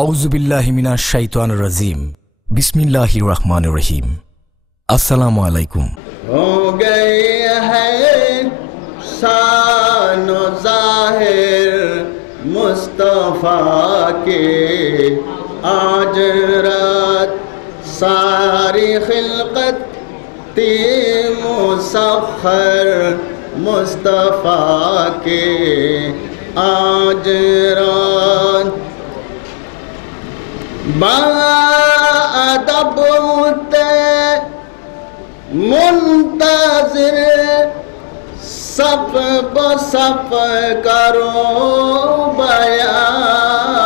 আউযুবিল্লাহি মিনাশ শাইতানির রাজিম। বিসমিল্লাহির রহমানির রহিম। আসসালামু আলাইকুম। हो गए हैं शान ज़ाहिर मुस्तफ़ा के आज रात सारी खिलकत मुसख्खर मुस्तफ़ा के आज रात बाअदब मुंतज़िर सफ बसफ करो बयान।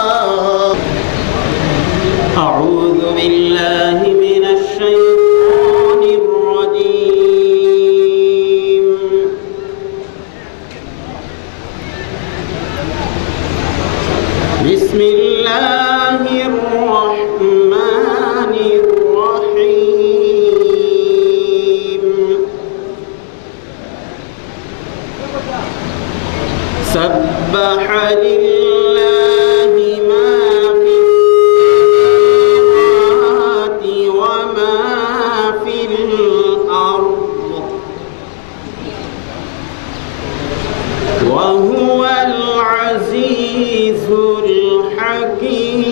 अऊज़ु बिल्लाहि मिनश शैतानिर रजीम। बिस्मिल्लाहिर रहमानिर सब्बह लिल्लाहि मा फिस्समावाति व मा फिल अर्द व हुवल अज़ीज़ुल हकीम।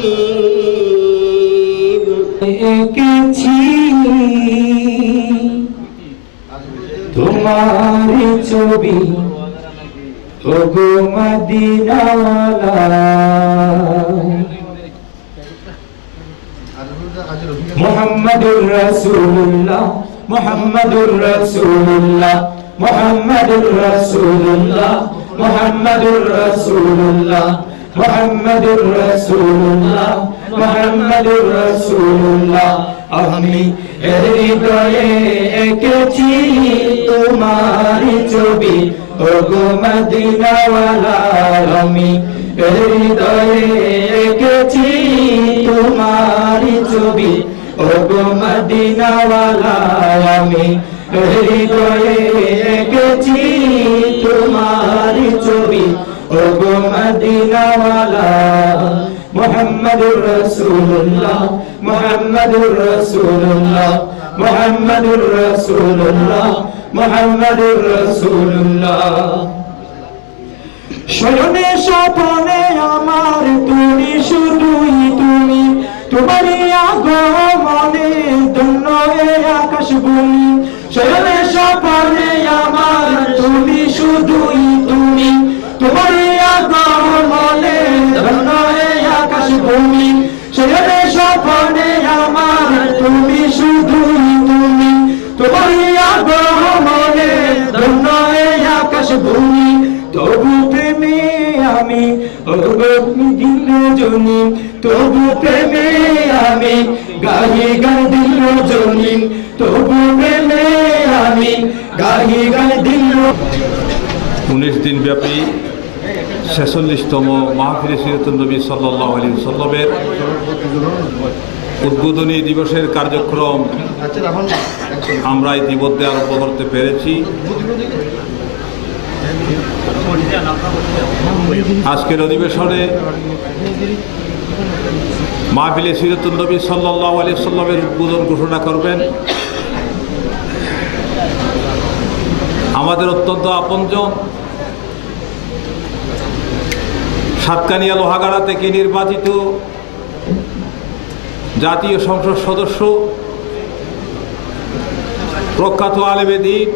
এঁকেছি তোমার ছবি ওগো মদিনাওয়ালা মুহাম্মাদুর রাসূলুল্লাহ মুহাম্মাদুর রাসূলুল্লাহ মুহাম্মাদুর রাসূলুল্লাহ মুহাম্মাদুর রাসূলুল্লাহ মুহাম্মাদুর রাসূলুল্লাহ মুহাম্মাদুর রাসূলুল্লাহ। আমি হৃদয়ে এঁকেছি তোমার ছবি ওগো মদিনাওয়ালা। আমি হৃদয়ে এঁকেছি তোমার ছবি ওগো মদিনাওয়ালা। আমি হৃদয়ে এঁকেছি তোমার ছবি ওগো মদিনাওয়ালা। মুহাম্মাদুর রাসূলুল্লাহ মুহাম্মাদুর রাসূলুল্লাহ মুহাম্মাদুর রাসূলুল্লাহ মুহাম্মাদুর রাসূলুল্লাহ। শয়নে স্বপনে আমার তুমি শুধুই তুমি, তোমারই আগমনে ধন্য এ আকাশ ভূমি। শয়নে স্বপনে আমার তুমি শুধুই তুমি, তোমারই আগমনে ধন্য এ আকাশ ভূমি। শয়নে স্বপনে আমার তুমি শুধুই তুমি, তোমারই আগমনে ধন্য এ আকাশ ভূমি। তবু প্রেমে আমি অগ্নি দিল জনি, তবু প্রেমে আমি গাহি গান দিল জনি, তবু প্রেমে আমি গাহি গান দিল। 19 দিন ব্যাপী 46তম মাহফিলে সিরাতুন নবী সাল্লাল্লাহু আলাইহি ওয়াসাল্লামের উদ্বোধনী দিবসের কার্যক্রম আমরা ইতিমধ্যে আরম্ভ করতে পেরেছি। আজকের অধিবেশনে মাহফিলে সিরাতুন নবী সাল্লাল্লাহু আলাইহি ওয়াসাল্লামের উদ্বোধন ঘোষণা করবেন আমাদের অত্যন্ত আপনজন সাতকানিয়া লোহাগাড়া থেকে নির্বাচিত জাতীয় সংসদ সদস্য প্রখ্যাত আলেমে দ্বীন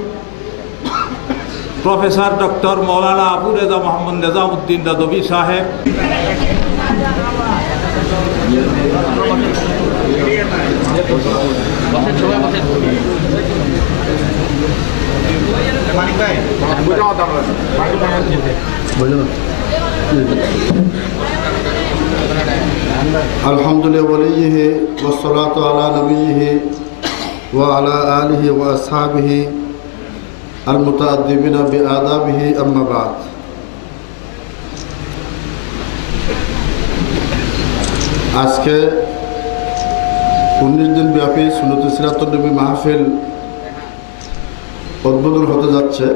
প্রফেসর ডক্টর মৌলানা আবু রেজা মোহাম্মদ নিজামউদ্দিন নদভী সাহেব, अल्हम्दुलिल्लाह वलिय्यिहि वस्सलातु अला नबिय्यिहि व अला आलिहि व अस्हाबिहि अलमुतअद्दिबिना बिआदाबिहि अम्मा बाद। আজকে 19 দিন ব্যাপী সুন্নতে সিরাতুন নবী মাহফিল উদ্বোধন হতে যাচ্ছে।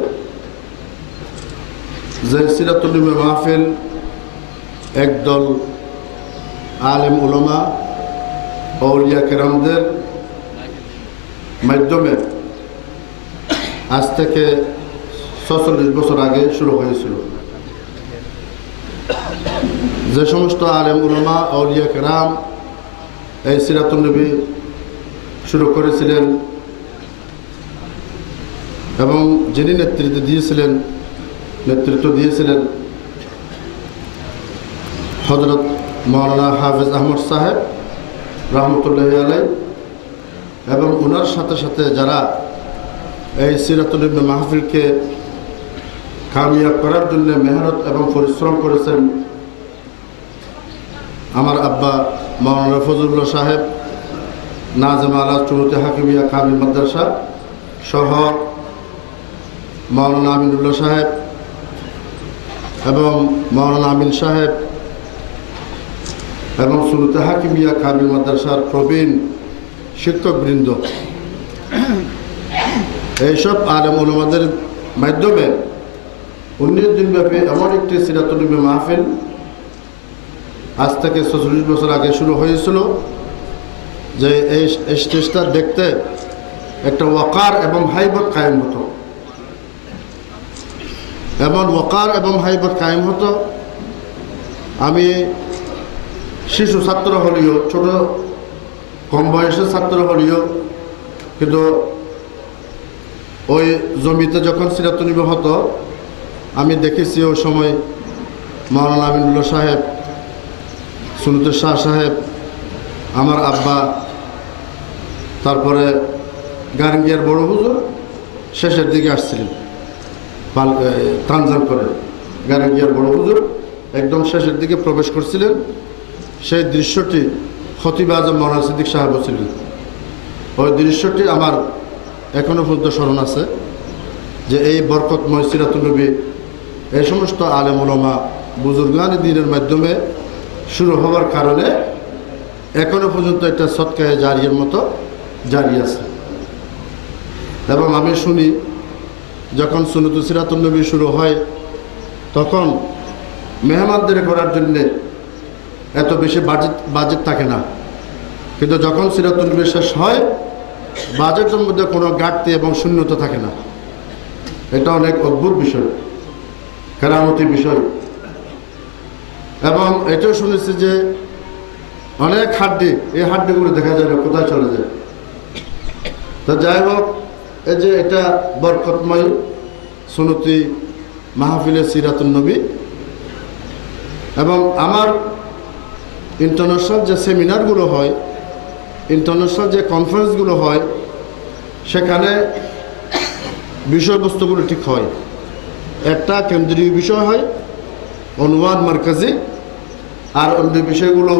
যে সিরাতুন নবী মাহফিল একদল আলেম উলামা আউলিয়া কেরামদের মাধ্যমে আজ থেকে ৪৬ বছর আগে শুরু হয়েছিল। যে সমস্ত আলেম উলামা আউলিয়া কেরাম এই সিরাতুন নবী শুরু করেছিলেন এবং যিনি নেতৃত্ব দিয়েছিলেন হযরত মাওলানা হাফেজ আহমদ সাহেব রহমতুল্লাহি আলাইহি, এবং ওনার সাথে সাথে যারা এই সিরাতুন নবী মাহফিলকে কামিয়াব করার জন্য মেহনত এবং পরিশ্রম করেছেন, আমার আব্বা মাওলানা ফজলুল্লাহ সাহেব নাজেম আলা চুরুতে হাকিমিয়া কামিল মাদ্রাসা সহ মাওলানা আমিনুল্লাহ সাহেব এবং মাওলানা আমিন সাহেব এবং চুরুতে হাকিমিয়া কামিল মাদ্রাসার প্রবীণ শিক্ষকবৃন্দ, এইসব আলেম উলামাদের মাধ্যমে 19 দিনব্যাপী এমন একটি সিরাতুন নবী মাহফিল আজ থেকে ৪৬ বছর আগে শুরু হয়েছিল যে এই স্টেজটা দেখতে একটা ওয়াকার এবং হাইবত কায়েম হতো, এমন ওয়াকার এবং হাইবত কায়েম হতো। আমি শিশু ছাত্র হলেও, ছোট কম বয়সের ছাত্র হলেও, কিন্তু ওই জমিতে যখন সিরাতুন নবী হতো আমি দেখেছি ওই সময় মাওলানা আমিনুল্লাহ সাহেব, সুন্নতুল শাহ সাহেব, আমার আব্বা, তারপরে গাঙ্গিয়ার বড় হুজুর শেষের দিকে আসছিলেন তানজাম করে। গাঙ্গিয়ার বড় হুজুর একদম শেষের দিকে প্রবেশ করছিলেন। সেই দৃশ্যটি খতিব আজম মাওলানা সিদ্দিক সাহেব ছিলেন। ওই দৃশ্যটি আমার এখনও পর্যন্ত স্মরণ আছে যে এই বরকতময় সিরাতুন নবী এই সমস্ত আলেম উলামা বুজুর্গান দ্বীনের মাধ্যমে শুরু হওয়ার কারণে এখনও পর্যন্ত একটা সদকায়ে জারিয়ার মতো জারি আছে। এবং আমি শুনি যখন সুন্নত সিরাতুন নবী শুরু হয় তখন মেহমানদের করার জন্যে এত বেশি বাজেট থাকে না, কিন্তু যখন সিরাতুন নবী শেষ হয় বাজেটের মধ্যে কোনো ঘাটতি এবং শূন্যতা থাকে না। এটা অনেক অদ্ভুত বিষয়, কেরামতি বিষয়। এবং এটাও শুনেছি যে অনেক হাড্ডি, এই হাড্ডিগুলো দেখা যায় না, কোথায় চলে যায়। তো যাই হোক, এই যে এটা বরকতময় সুন্নতি মাহফিলে সিরাতুন নবী, এবং আমার ইন্টারন্যাশনাল যে সেমিনারগুলো হয়, ইন্টারন্যাশনাল যে কনফারেন্সগুলো হয়, সেখানে বিষয়বস্তুগুলো ঠিক হয়। একটা কেন্দ্রীয় বিষয় হয় অনুবাদ মার্কাজি, আর অন্য বিষয়গুলো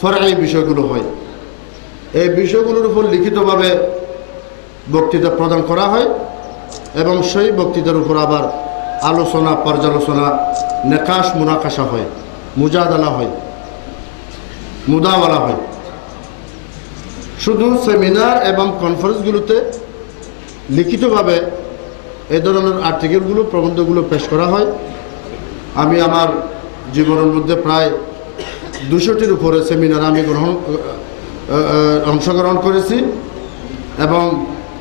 ফরআই বিষয়গুলো হয়। এই বিষয়গুলোর উপর লিখিতভাবে বক্তৃতা প্রদান করা হয় এবং সেই বক্তৃতার উপর আবার আলোচনা, পর্যালোচনা, নেকাশ মুনাকাশা হয়, মুজাদালা হয়, মুদাওয়ালা হয়। শুধু সেমিনার এবং কনফারেন্সগুলোতে লিখিতভাবে এই ধরনের আর্টিকেলগুলো, প্রবন্ধগুলো পেশ করা হয়। আমি আমার জীবনের মধ্যে প্রায় 200টির উপরে সেমিনার আমি অংশগ্রহণ করেছি এবং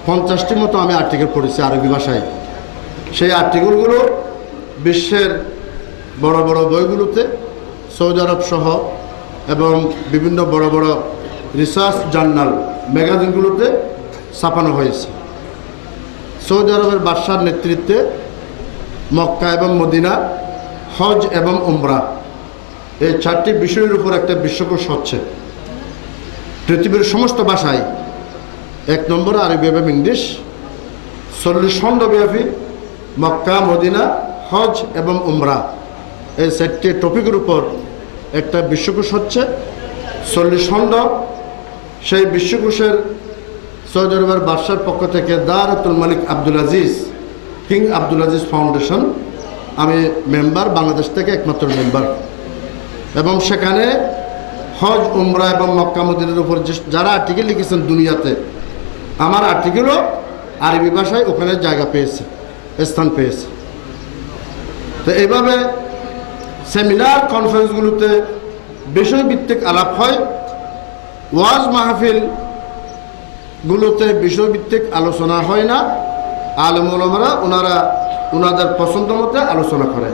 50টির মতো আমি আর্টিকেল পড়েছি আরবি ভাষায়। সেই আর্টিকেলগুলো বিশ্বের বড় বড় বইগুলোতে, সৌদি আরব সহ এবং বিভিন্ন বড় বড় রিসার্চ জার্নাল ম্যাগাজিনগুলোতে ছাপানো হয়েছে। সৌদি আরবের বাদশার নেতৃত্বে মক্কা এবং মদিনা, হজ এবং উমরা, এই 4টি বিষয়ের উপর একটা বিশ্বকোষ হচ্ছে পৃথিবীর সমস্ত ভাষায়। 1 নম্বরে আরবি এবং ইংলিশ, 40 খণ্ডব্যাপী মক্কা, মদিনা, হজ এবং উমরা, এই 4টি টপিকের উপর একটা বিশ্বকোষ হচ্ছে 40 খণ্ড। সেই বিশ্বকোষের সৌদি আরবের বাদশার পক্ষ থেকে দারাতুল মালিক আব্দুল আজিজ, কিং আব্দুল আজিজ ফাউন্ডেশন, আমি মেম্বার, বাংলাদেশ থেকে একমাত্র মেম্বার। এবং সেখানে হজ, উমরা এবং মক্কা মদিনার উপর যারা আর্টিকেল লিখেছেন দুনিয়াতে, আমার আর্টিকেলও আরবি ভাষায় ওখানে জায়গা পেয়েছে, স্থান পেয়েছে। তো এইভাবে সেমিনার কনফারেন্সগুলোতে বিষয়ভিত্তিক আলাপ হয়। ওয়াজ মাহফিলগুলোতে বিষয়ভিত্তিক আলোচনা হয় না। আলেম ওলামারা ওনাদের পছন্দ মতো আলোচনা করে।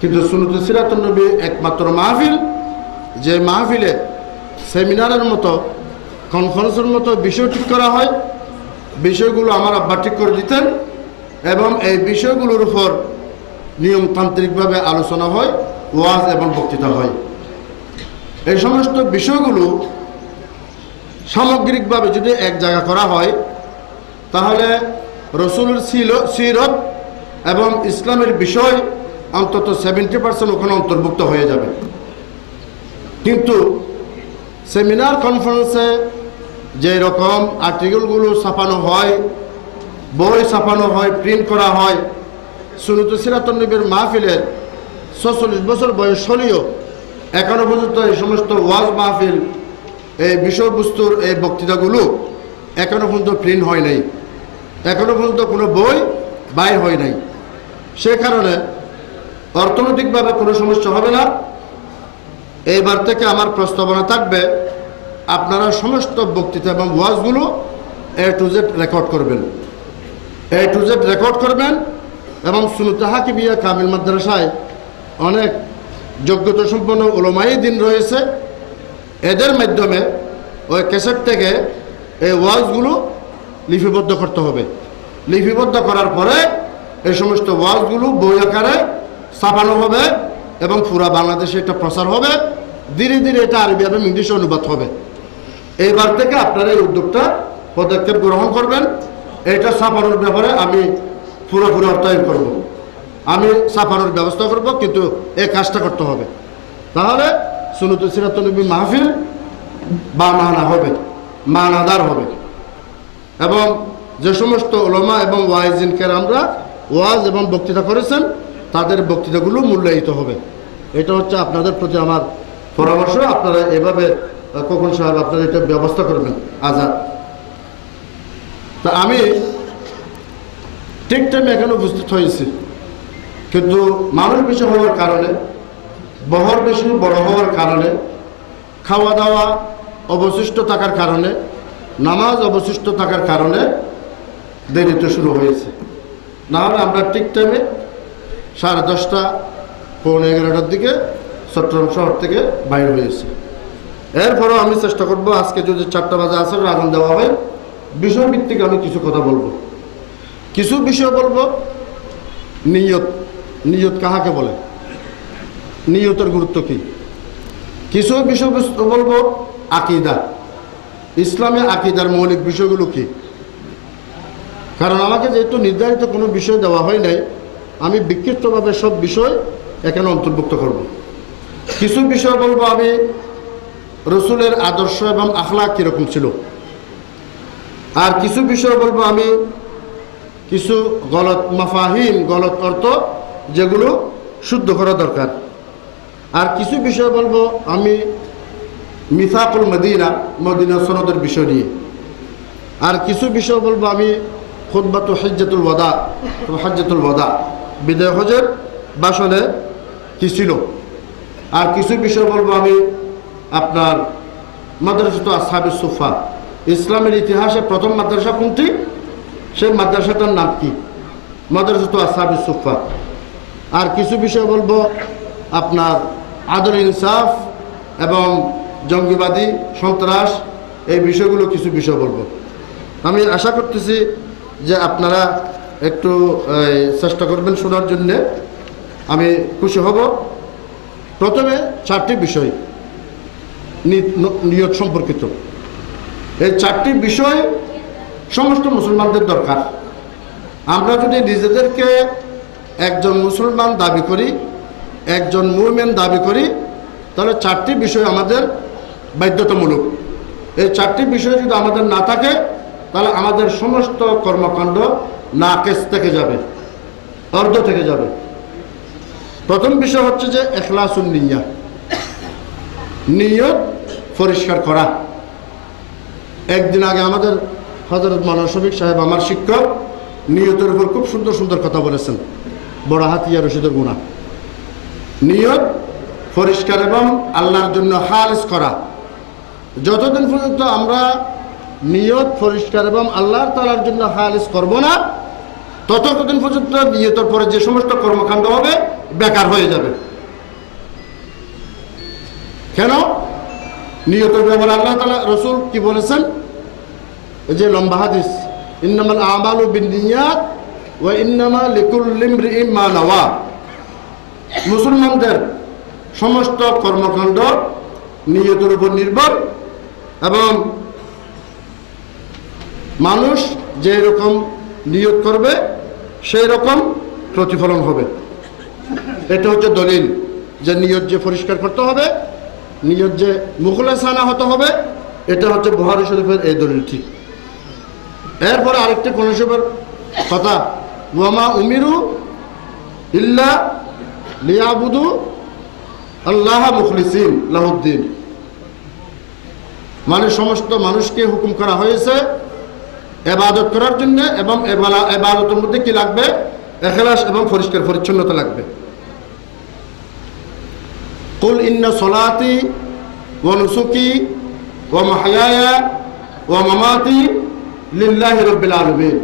কিন্তু সুন্নাতুল সিরাতুন নবী একমাত্র মাহফিল, যে মাহফিলে সেমিনারের মতো কনফারেন্সের মতো বিষয় ঠিক করা হয়। বিষয়গুলো আমার আব্বা ঠিক করে দিতেন এবং এই বিষয়গুলোর উপর নিয়মতান্ত্রিকভাবে আলোচনা হয়, ওয়াজ এবং বক্তৃতা হয়। এই সমস্ত বিষয়গুলো সামগ্রিকভাবে যদি এক জায়গা করা হয় তাহলে রসুলের সিরত এবং ইসলামের বিষয় অন্তত 70% ওখানে অন্তর্ভুক্ত হয়ে যাবে। কিন্তু সেমিনার কনফারেন্সে যে রকম আর্টিকেলগুলো ছাপানো হয়, বই ছাপানো হয়, প্রিন্ট করা হয়, সুন্নাতুল সিরাতুন নবীর মাহফিলের 46 বছর বয়স হলেও এখনো পর্যন্ত এই সমস্ত ওয়াজ মাহফিল, এই বিষয়বস্তুর এই বক্তৃতাগুলো এখনো পর্যন্ত প্রিন্ট হয় নাই, এখনো পর্যন্ত কোনো বই বাইর হয় নাই। সে কারণে অর্থনৈতিকভাবে কোনো সমস্যা হবে না। এইবার থেকে আমার প্রস্তাবনা থাকবে, আপনারা সমস্ত বক্তৃতা এবং ওয়াজগুলো A to Z রেকর্ড করবেন, A to Z রেকর্ড করবেন এবং সুন্নাতুল হাকিমিয়া কামিল মাদ্রাসায় অনেক যোগ্যতা সম্পন্ন উলামায়ে দ্বীন রয়েছে। এদের মাধ্যমে ওই ক্যাসেট থেকে এই ওয়াজগুলো লিপিবদ্ধ করতে হবে। লিপিবদ্ধ করার পরে এই সমস্ত ওয়াজগুলো বই আকারে ছাপানো হবে এবং পুরা বাংলাদেশে এটা প্রচার হবে। ধীরে ধীরে এটা আরবি এবং ইংলিশে অনুবাদ হবে। এইবার থেকে আপনারা এই উদ্যোগটা পদক্ষেপ গ্রহণ করবেন। এটা ছাপানোর ব্যাপারে আমি পুরোপুরি অর্থায়ন করব, আমি ছাপানোর ব্যবস্থা করব, কিন্তু এই কাজটা করতে হবে। তাহলে সুন্নাতুল সিরাতুন নবী মাহফিল বা মানা হবে, মানাদার হবে এবং যে সমস্ত উলামা এবং ওয়াইজিন কেরামরা ওয়াজ এবং বক্তৃতা করেছেন তাদের বক্তৃতাগুলো মূল্যায়িত হবে। এটা হচ্ছে আপনাদের প্রতি আমার পরামর্শ। আপনারা এভাবে খোকন সাহেব আপনারা এটা ব্যবস্থা করবেন। আজাদ তা আমি ঠিক টাইমে এখানে উপস্থিত হয়েছি, কিন্তু মানুষ বেশি হওয়ার কারণে, বহর বেশি বড় হওয়ার কারণে, খাওয়া দাওয়া অবশিষ্ট থাকার কারণে, নামাজ অবশিষ্ট থাকার কারণে দেরিতে শুরু হয়েছে। নাহলে আমরা ঠিক টাইমে 10:30 পৌনে 11টার দিকে চট্টগ্রাম শহর থেকে বাইরে হয়েছি। এরপরও আমি চেষ্টা করব আজকে যদি 4টা বাজে আসরের আগুন দেওয়া হয়, বিষয়ভিত্তিক আমি কিছু কথা বলবো, কিছু বিষয় বলবো। নিয়ত, নিয়ত কাহাকে বলে, নিয়তের গুরুত্ব কি, কিছু বিষয়বস্তু বলবো। আকীদা, ইসলামে আকীদার মৌলিক বিষয়গুলো কি। কারণ আমাকে যেহেতু নির্ধারিত কোনো বিষয় দেওয়া হয় নাই, আমি বিক্ষিপ্তভাবে সব বিষয় এখানে অন্তর্ভুক্ত করব। কিছু বিষয় বলবো আমি রসুলের আদর্শ এবং আখলাক কীরকম ছিল, আর কিছু বিষয় বলবো আমি কিছু গলত মাফাহিম, গলত অর্থ যেগুলো শুদ্ধ করা দরকার, আর কিছু বিষয় বলবো আমি মিসাকুল মদিনা, মদিনা সনদের বিষয় নিয়ে, আর কিছু বিষয় বলবো আমি খুতবাতু হজ্জাতুল ওয়াদা, হজ্জাতুল ওয়াদা বিদায় হজের ভাষণে কি ছিল, আর কিছু বিষয় বলবো আমি আপনার মাদ্রাসাতু আসহাবুস সুফা, ইসলামের ইতিহাসে প্রথম মাদ্রাসা কোনটি, সেই মাদ্রাসাটার নাম কি, মাদ্রাসাতু আসহাবুস সুফা। আর কিছু বিষয় বলবো আপনার আদল ইনসাফ এবং জঙ্গিবাদী সন্ত্রাস, এই বিষয়গুলো কিছু বিষয় বলবো। আমি আশা করতেছি যে আপনারা একটু চেষ্টা করবেন শোনার জন্যে, আমি খুশি হব। প্রথমে 4টি বিষয় নিয়ত সম্পর্কিত। এই 4টি বিষয় সমস্ত মুসলমানদের দরকার। আমরা যদি নিজেদেরকে একজন মুসলমান দাবি করি, একজন মুমিন দাবি করি, তাহলে 4টি বিষয় আমাদের বাধ্যতামূলক। এই 4টি বিষয় যদি আমাদের না থাকে তাহলে আমাদের সমস্ত কর্মকাণ্ড নাকেস থেকে যাবে, অর্ধ থেকে যাবে। প্রথম বিষয় হচ্ছে যে ইখলাসুন নিয়্যা, নিয়ত পরিষ্কার করা। একদিন আগে আমাদের হযরত মাওলানা শফিক সাহেব, আমার শিক্ষক, নিয়তের উপর খুব সুন্দর সুন্দর কথা বলেছেন। বড় হাতিয়া রশিদের গুণা, নিয়ত পরিষ্কার এবং আল্লাহর জন্য খালিস করা। যতদিন পর্যন্ত আমরা নিয়ত পরিষ্কার এবং আল্লাহর তাআলার জন্য খালিস করব না, ততদিন পর্যন্ত নিয়তের পরে যে সমস্ত কর্মকাণ্ড হবে বেকার হয়ে যাবে। কেন? নিয়তের ব্যাপারে আল্লাহ তাআলা রাসূল কি বলেছেন? এই যে লম্বা হাদিস, ইন্নামাল আমালু বিন্নিয়াত ওয়া ইন্নামা লিকুল্লি ইমরিইন মা নাওয়া। মুসলমানদের সমস্ত কর্মকাণ্ড নিয়তের উপর নির্ভর এবং মানুষ যে রকম নিয়ত করবে সেই রকম প্রতিফলন হবে। এটা হচ্ছে দলিল যে নিয়ত যে পরিষ্কার করতে হবে, নিয়ত যে মুখলেসানা হতে হবে, এটা হচ্ছে বুখারী শরীফের এই দলিলটি। এরপরে আরেকটি কোন শরীফের কথা, ওয়ামা উমিরু ইল্লা লিয়াবুদু আল্লাহ মুখলিসিন লাহুদ্দিন। মানে সমস্ত মানুষকে হুকুম করা হয়েছে ইবাদত করার জন্য, এবং ইবাদতের মধ্যে কি লাগবে? ইখলাস এবং পরিষ্কার পরিচ্ছন্নতা লাগবে। কুল ইন্না সলাতি ওয়া নুসুকি ওয়া মাহইয়ায়া ওয়া মামাতি লিল্লাহি রাব্বিল আলামিন।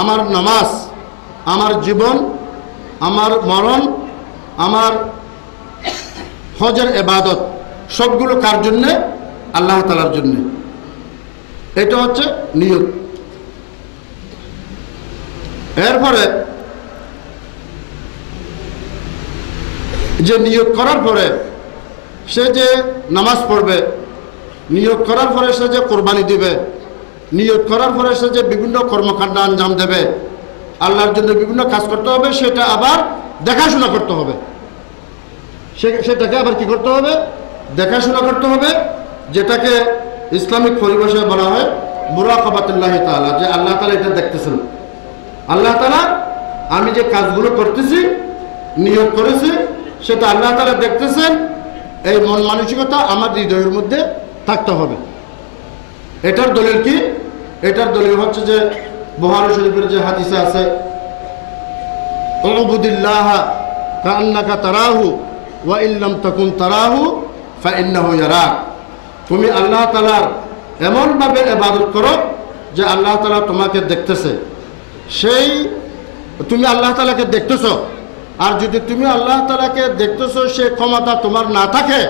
আমার নামাজ, আমার জীবন, আমার মরণ, আমার হজের ইবাদত সবগুলো কার জন্য? আল্লাহ তাআলার জন্য। এটা হচ্ছে নিয়ত। এরপরে যে নিয়ত করার পরে সে যে নামাজ পড়বে, নিয়ত করার পরে সে যে কোরবানি দিবে, নিয়ত করার পরে সে যে বিভিন্ন কর্মকাণ্ড আঞ্জাম দেবে, আল্লাহর জন্য বিভিন্ন কাজ করতে হবে, সেটা আবার দেখাশোনা করতে হবে। সেটাকে আবার কি করতে হবে? দেখাশোনা করতে হবে, যেটাকে ইসলামিক পরিভাষায় বলা হয় মুরাকাবাতুল্লাহি তাআলা, যে আল্লাহ তাআলা এটা দেখতেছেন। আল্লাহ তাআলা আমি যে কাজগুলো করতেছি, নিয়ত করেছি, সেটা আল্লাহ তাআলা দেখতেছেন। এই মন মানসিকতা আমার হৃদয়ের মধ্যে থাকতে হবে। এটার দলিল কি? এটার দলিল হচ্ছে যে বুখারী শরীফের যে হাদিসে আছে, উবুদিল্লাহ কাআন্নাকা তারাহু ওয়া ইল্লাম তাকুন তারাহু ফাইন্নাহু ইয়ারাক। তুমি আল্লাহ তাআলার এমনভাবে ইবাদত করো যে আল্লাহ তাআলা তোমাকে দেখতেছে। সেই তুমি আল্লাহ তাআলাকে দেখতেছো, আর যদি তুমি আল্লাহ তাআলাকে দেখতেছো সে ক্ষমতা তোমার না থাকে,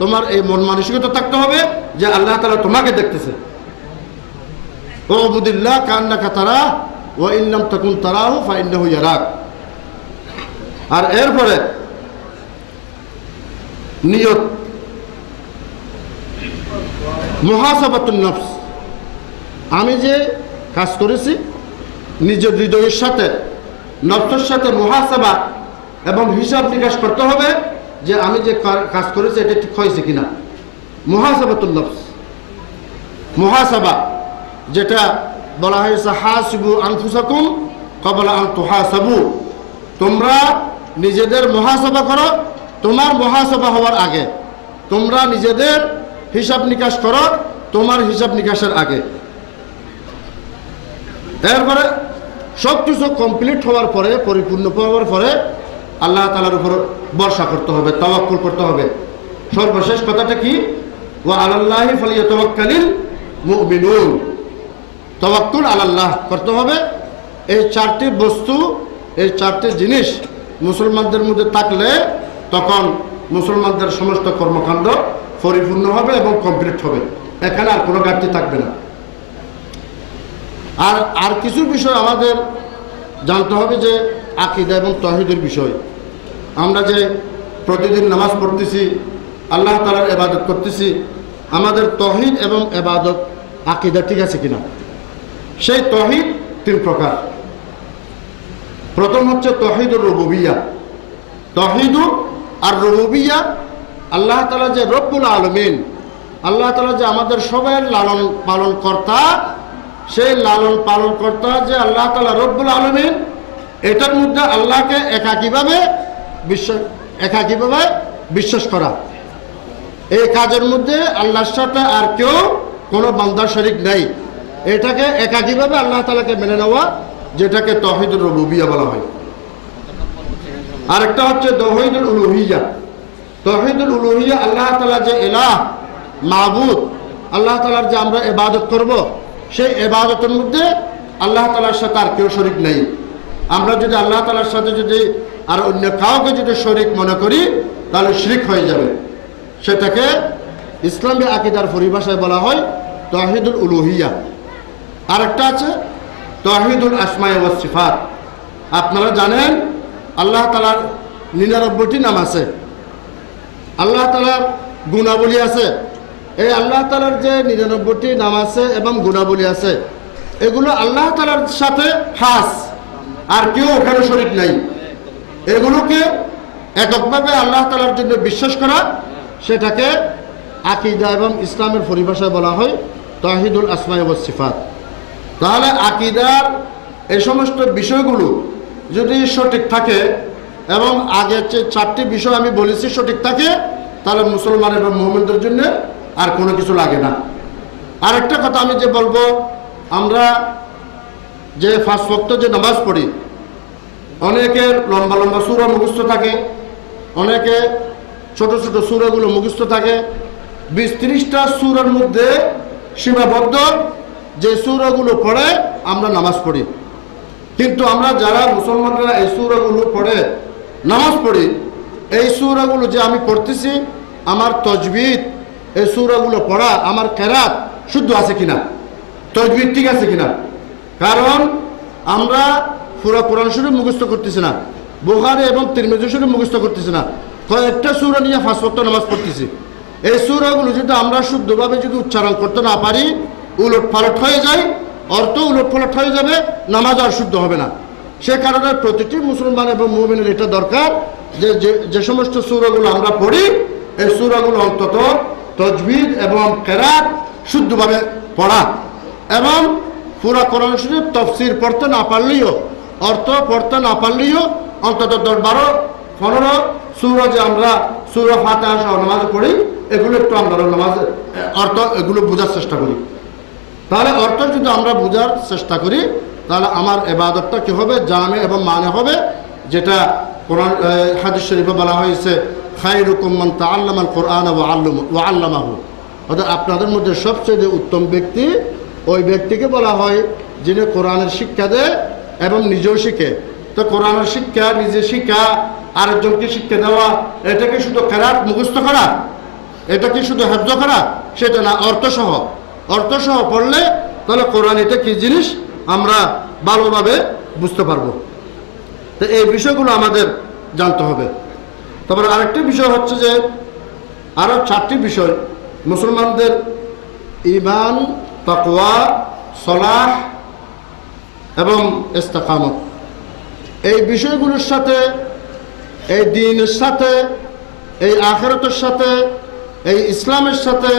তোমার এই মন মানসিকতা থাকতে হবে যে আল্লাহ তাআলা তোমাকে দেখতেছে। উবুদিল্লাহ কাআন্নাকা তারাহু ওয়া ইল্লাম তাকুন তারাহু ফাইন্নাহু ইয়ারাক। আর এরপরে নিয়ত, মুহাসাবাতুন নফস। আমি যে কাজ করেছি নিজের হৃদয়ের সাথে, নফসের সাথে মুহাসাবা এবং হিসাব নিকাশ করতে হবে যে আমি যে কাজ করেছি এটা ঠিক হয়েছে কিনা। মুহাসাবাতুন নফস, মুহাসাবা যেটা বলা হয়েছে হাসিবু আনফুসাকুম ক্বাবলা আন তুহাসাবু। তোমরা নিজেদের মুহাসাবা করো, তোমার মুহাসাবা হওয়ার আগে। তোমরা নিজেদের হিসাব নিকাশ করো তোমার হিসাব নিকাশের আগে। এরপরে সব কিছু কমপ্লিট হওয়ার পরে, পরিপূর্ণ হওয়ার পরে আল্লাহ তাআলার উপর ভরসা করতে হবে, তাওয়াক্কুল করতে হবে। সর্বশেষ কথাটা কি? ওয়া আলাল্লাহি ফালিয়াতাওয়াক্কালিল মুমিনুন। তাওয়াক্কুল আলাল্লাহ করতে হবে। এই চারটি বস্তু, এই চারটি জিনিস মুসলমানদের মধ্যে থাকলে তখন মুসলমানদের সমস্ত কর্মকাণ্ড পরিপূর্ণ হবে এবং কমপ্লিট হবে। এখানে আর কোনো ঘাটতি থাকবে না। আর কিছু বিষয় আমাদের জানতে হবে, যে আকীদা এবং তাওহীদের বিষয়। আমরা যে প্রতিদিন নামাজ পড়তেছি, আল্লাহ তাআলার ইবাদত করতেছি, আমাদের তাওহীদ এবং ইবাদত আকীদা ঠিক আছে কিনা। সেই তাওহীদ তিন প্রকার। প্রথম হচ্ছে তাওহীদুর রুবুবিয়্যাহ। তাওহীদু আর রুবুবিয়্যাহ, আল্লাহ তাআলা যে রব্বুল আলামিন, আল্লাহ তাআলা যে আমাদের সবার লালন পালন কর্তা, সেই লালন পালন কর্তা যে আল্লাহ তাআলা রব্বুল আলামিন, এটার মধ্যে আল্লাহকে একাকীভাবে বিশ্বাস করা। এই কাজের মধ্যে আল্লাহর সাথে আর কেউ কোনো বান্দা শরীক নাই। এটাকে একাকীভাবে আল্লাহ তাআলাকে মেনে নেওয়া, যেটাকে তাওহীদুর রুবুবিয়্যাহ বলা হয়। আরেকটা হচ্ছে তাওহীদুল উলুহিয়্যাহ। তাওহীদুল উলুহিয়া, আল্লাহ তাআলা যে ইলাহ, মাবুদ, আল্লাহ তাআলার যে আমরা ইবাদত করব, সেই ইবাদতের মধ্যে আল্লাহ তাআলার সাথে আর কেউ শরীক নেই। আমরা যদি আল্লাহ তাআলার সাথে যদি আর অন্য কাউকে যদি শরীক মনে করি তাহলে শিরক হয়ে যাবে। সেটাকে ইসলামী আকীদার পরিভাষায় বলা হয় তাওহীদুল উলুহিয়া। আরেকটা আছে তাওহীদুল আসমা ওয়াস সিফাত। আপনারা জানেন আল্লাহ তাআলার 99টি নাম আছে, আল্লাহ তাআলার গুণাবলী আছে। এই আল্লাহ তাআলার যে 99টি নাম আছে এবং গুণাবলী আছে, এগুলো আল্লাহ তাআলার সাথে খাস, আর কেউ ওখানে শরীক নাই। এগুলোকে এককভাবে আল্লাহ তাআলার জন্য বিশ্বাস করা, সেটাকে আকীদা এবং ইসলামের পরিভাষায় বলা হয় তাওহীদুল আসমা ওয়াস সিফাত। তাহলে আকীদার এই সমস্ত বিষয়গুলো যদি সঠিক থাকে এবং আগের যে 4টি বিষয় আমি বলেছি সঠিক থাকে, তাহলে মুসলমান এবং মুমিনদের জন্য আর কোনো কিছু লাগে না। আরেকটা কথা আমি যে বলবো, আমরা যে 5 ওয়াক্ত যে নামাজ পড়ি, অনেকের লম্বা লম্বা সূরা মুখস্থ থাকে, অনেকে ছোট ছোট সূরাগুলো মুখস্থ থাকে। 20-30টা সূরার মধ্যে সীমাবদ্ধ যে সূরাগুলো পড়ে আমরা নামাজ পড়ি। কিন্তু আমরা যারা মুসলমানরা এই সূরাগুলো পড়ে নামাজ পড়ি, এই সূরাগুলো যে আমি পড়তেছি, আমার তাজবিদ, এই সূরাগুলো পড়া, আমার কেরাত শুদ্ধ আছে কিনা, তাজবিদ ঠিক আছে কিনা। কারণ আমরা পুরো কোরআন শরীফ মুখস্থ করতেছি না, বুখারী এবং তিরমিজি শরীফ মুখস্থ করতেছি না, কয়েকটা সূরা নিয়ে 5 ওয়াক্ত নামাজ পড়তেছি। এই সূরাগুলো যদি আমরা শুদ্ধভাবে যদি উচ্চারণ করতে না পারি, উলট পালট হয়ে যায়, অর্থ উলট পালট হয়ে যাবে, নামাজ আর শুদ্ধ হবে না। সে কারণে প্রতিটি মুসলমান এবং মুমিনের এটা দরকার যে যে সমস্ত সূরাগুলো আমরা পড়ি, এই সূরাগুলো অন্তত তাজবিদ এবং কেরাত শুদ্ধভাবে পড়া, এবং পুরা কোরআন শরীফ তাফসীর পড়তে না পারলেও, অর্থ পড়তে না পারলেও অন্তত 10-12-15 সূরা যে আমরা সূরা ফাতিহা সহ নামাজ পড়ি, এগুলো একটু আমরা নামাজ অর্থ এগুলো বোঝার চেষ্টা করি। তাহলে অর্থ যদি আমরা বোঝার চেষ্টা করি, তাহলে আমার ইবাদতটা কি হবে, জামে এবং মানে হবে, যেটা কোরআন হাদিস শরীফে বলা হয়েছে খায়রুকুম মান তাআল্লামাল কুরআন ওয়া আল্লামাহু। অর্থাৎ আপনাদের মধ্যে সবচেয়ে উত্তম ব্যক্তি ওই ব্যক্তিকে বলা হয় যিনি কোরআনের শিক্ষা দেয় এবং নিজেও শিখে। তো কোরআনের শিক্ষা, নিজে শিক্ষা, আরেকজনকে শিক্ষা দেওয়া, এটা কি শুধু কেরাত মুখস্থ করা, এটা কি শুধু হেফজ করা, সেটা না, অর্থসহ পড়লে তাহলে কোরআন এটা কি জিনিস আমরা ভালোভাবে বুঝতে পারবো। তো এই বিষয়গুলো আমাদের জানতে হবে। তারপরে আরেকটি বিষয় হচ্ছে যে আরও 4টি বিষয় মুসলমানদের ঈমান, তাকওয়া, সলাহ এবং ইস্তেকামত, এই বিষয়গুলোর সাথে, এই দ্বীনের সাথে, এই আখিরাতের সাথে, এই ইসলামের সাথে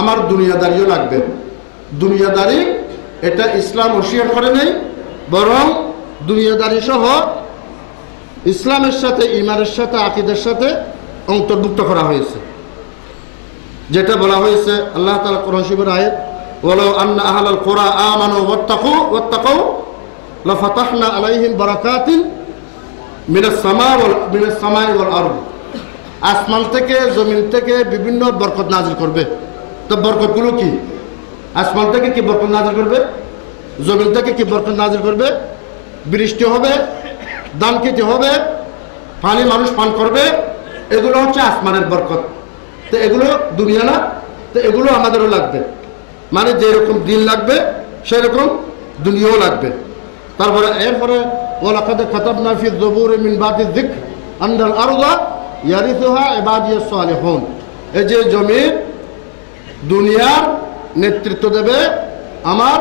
আমার দুনিয়াদারিও লাগবে। দুনিয়াদারি এটা ইসলাম অস্বীকার করে নেই, বরং দুনিয়াদারি সহ ইসলামের সাথে, ঈমানের সাথে, আকীদার সাথে অন্তর্ভুক্ত করা হয়েছে। যেটা বলা হয়েছে আল্লাহ তাআলা কোরআন শরীফের আয়াত, ওয়ালাউ আন্না আহলাল কুরা আমানু ওয়াত্তাকু লাফাতাহনা আলাইহিম বারাকাতিন মিনাস সামাই ওয়াল আরদ। আসমান থেকে, জমিন থেকে বিভিন্ন বরকত নাজিল করবে। তো বরকতগুলো কি? আসমান থেকে কি বরকত নাজিল করবে? জমিন থেকে কি বরকত নাজিল করবে? বৃষ্টি হবে, ধান খেতে হবে, পানি মানুষ পান করবে, এগুলো হচ্ছে আসমানের বরকত। তো এগুলো দুনিয়া না, তো এগুলো আমাদেরও লাগবে। মানে যেরকম দিন লাগবে সেরকম দুনিয়াও লাগবে। তারপরে এরপরে ওয়ালাকাদ কাতাবনা ফি যুবুরি মিন বাদি যিকর আন্নাল আরদা ইয়ারিসুহা ইবাদিয়াস সালিহুন। এই যে জমির দুনিয়ার নেতৃত্ব দেবে আমার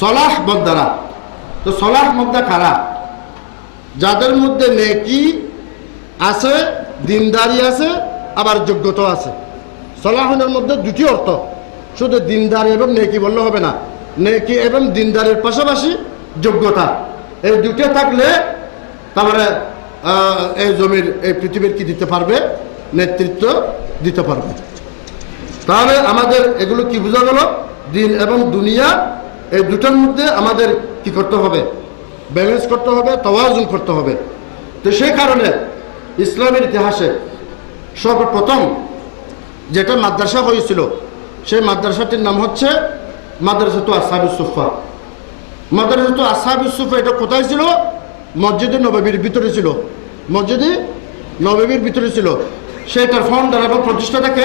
সলাহ বন্দারা। তো সলাহ বন্দা কারা? যাদের মধ্যে নেকি আছে, দিনদারি আছে, আবার যোগ্যতা আছে। সলাহনের মধ্যে 2টি অর্থ, শুধু দিনদারি এবং নেকি বললে হবে না, নেকি এবং দিনদারির পাশাপাশি যোগ্যতা, এই 2টা থাকলে তারপরে এই জমির, এই পৃথিবীর কি দিতে পারবে? নেতৃত্ব দিতে পারবে। তাহলে আমাদের এগুলো কি বোঝা গেল? দিন এবং দুনিয়া, এই দুটোর মধ্যে আমাদের কি করতে হবে? ব্যালেন্স করতে হবে, তাওয়াজুন করতে হবে। তো সেই কারণে ইসলামের ইতিহাসে সর্বপ্রথম যেটা মাদ্রাসা হয়েছিল সেই মাদ্রাসাটির নাম হচ্ছে মাদ্রাসাতু আসহাবুস সুফফা। মাদ্রাসাতু আসহাবুস সুফফা এটা কোথায় ছিল? মসজিদে নববীর ভিতরে ছিল, মসজিদে নববীর ভিতরে ছিল। সেটার ফাউন্ডার এবং প্রতিষ্ঠাতাকে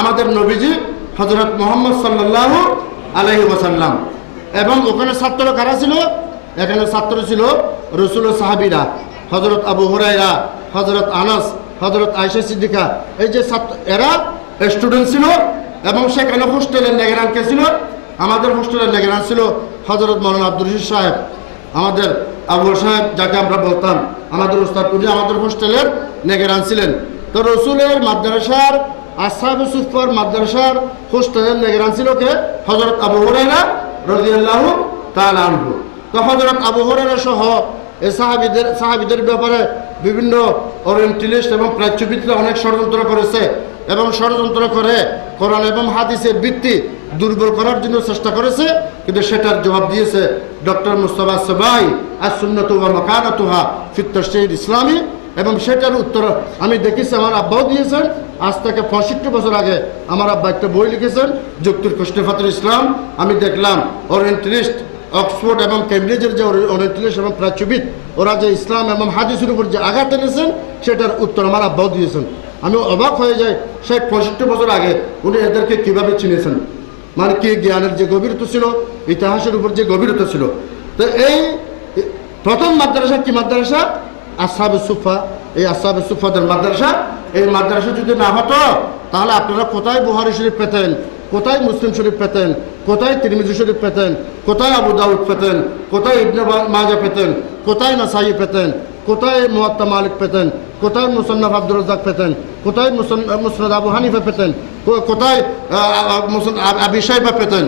আমাদের নবীজি হযরত মুহাম্মদ সাল্লাল্লাহু আলাইহি ওয়াসাল্লাম। এবং ওখানে ছাত্র কারা ছিল? এখানে ছাত্র ছিল রাসূল ও সাহাবীরা, হযরত আবু হুরায়রা, হযরত আনাস, হযরত আয়েশা সিদ্দিকা, এই যে ছাত্র এরা স্টুডেন্ট ছিল। এবং সেখানে হোস্টেলের নেগেরান কে ছিল? আমাদের হোস্টেলের নেগেরান ছিল হযরত মাওলানা আব্দুর রশিদ সাহেব, আমাদের আবুল সাহেব যাকে আমরা বলতাম, আমাদের উস্তাদ, উনি আমাদের হোস্টেলের নেগেরান ছিলেন। তো রসুলের মাদ্রাসার আসহাবুস সুফফার মাদ্রাসার হোস্টেলের নেগেরান ছিল কে? হযরত আবু হুরায়রা রাদিয়াল্লাহু তাআলা আনহু। তো হযরত আবু হুরায়রা সহ এই সাহাবীদের ব্যাপারে বিভিন্ন ওরিয়েন্টালিস্ট এবং প্রাচ্যবিদরা অনেক ষড়যন্ত্র করেছে এবং ষড়যন্ত্র করে কোরআন এবং হাদিসের ভিত্তি দুর্বল করার জন্য চেষ্টা করেছে, কিন্তু সেটার জবাব দিয়েছে ডক্টর মুস্তাফা সবাই আস-সুন্নাতু ওয়া মাকানাতুহা ফিত তাশরী'ল ইসলামী। এবং সেটার উত্তর আমি দেখেছি, আমার আব্বাও দিয়েছেন। আজ থেকে 65 বছর আগে আমার আব্বা একটা বই লিখেছেন, যুক্তির কষ্টেফাতুল ইসলাম। আমি দেখলাম ওরিয়েন্টালিস্ট অক্সফোর্ড এবং কেমব্রিজের যে ওরিয়েন্টালিস্ট এবং প্রাচ্যবিদ, ওরা যে ইসলাম এবং হাদিসের উপর যে আঘাত এনেছেন সেটার উত্তর আমার আব্বাও দিয়েছেন। আমি অবাক হয়ে যাই, 65 বছর আগে উনি এদেরকে কীভাবে চিনেছেন, মানে কি জ্ঞানের যে গভীরতা ছিল, ইতিহাসের উপর যে গভীরতা ছিল। তো এই প্রথম মাদ্রাসা কি মাদ্রাসা? আসহাবুস সুফফা। এই আসহাবুস সুফফাদের মাদ্রাসা, এই মাদ্রাসা যদি না হতো তাহলে আপনারা কোথায় বুখারী শরীফ পেতেন, কোথায় মুসলিম শরীফ পেতেন, কোথায় তিরমিজি শরীফ পেতেন, কোথায় আবু দাউদ পেতেন, কোথায় ইবনে মাজাহ পেতেন, কোথায় নাসাই পেতেন, কোথায় মুওয়াত্তা মালিক পেতেন, কোথায় মুসান্নাফ আব্দুর রাজ্জাক পেতেন, কোথায় মুসনাদ আবু হানিফা পেতেন, কোথায় আবি শাইবা পেতেন,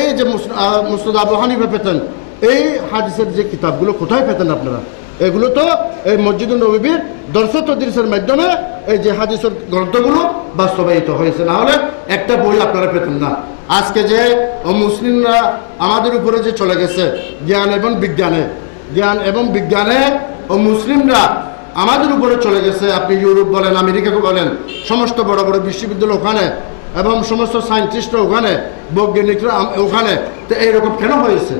এই যে মুসনাদ আবু হানিফা পেতেন। এই হাদিসের যে কিতাবগুলো কোথায় পেতেন আপনারা? এগুলো তো এই মসজিদে নববীর দরস তদরিসের মাধ্যমে এই যে হাদিসের গ্রন্থগুলো বাস্তবায়িত হয়েছে, না হলে একটা বই আপনারা পেতেন না। আজকে যে মুসলিমরা আমাদের উপরে যে চলে গেছে জ্ঞান এবং বিজ্ঞানে ও মুসলিমরা আমাদের উপরে চলে গেছে। আপনি ইউরোপ বলেন, আমেরিকাকে বলেন, সমস্ত বড় বড় বিশ্ববিদ্যালয় ওখানে এবং সমস্ত সায়েন্টিস্টরা ওখানে, বৈজ্ঞানিকরা ওখানে। তো এইরকম কেন হয়েছে?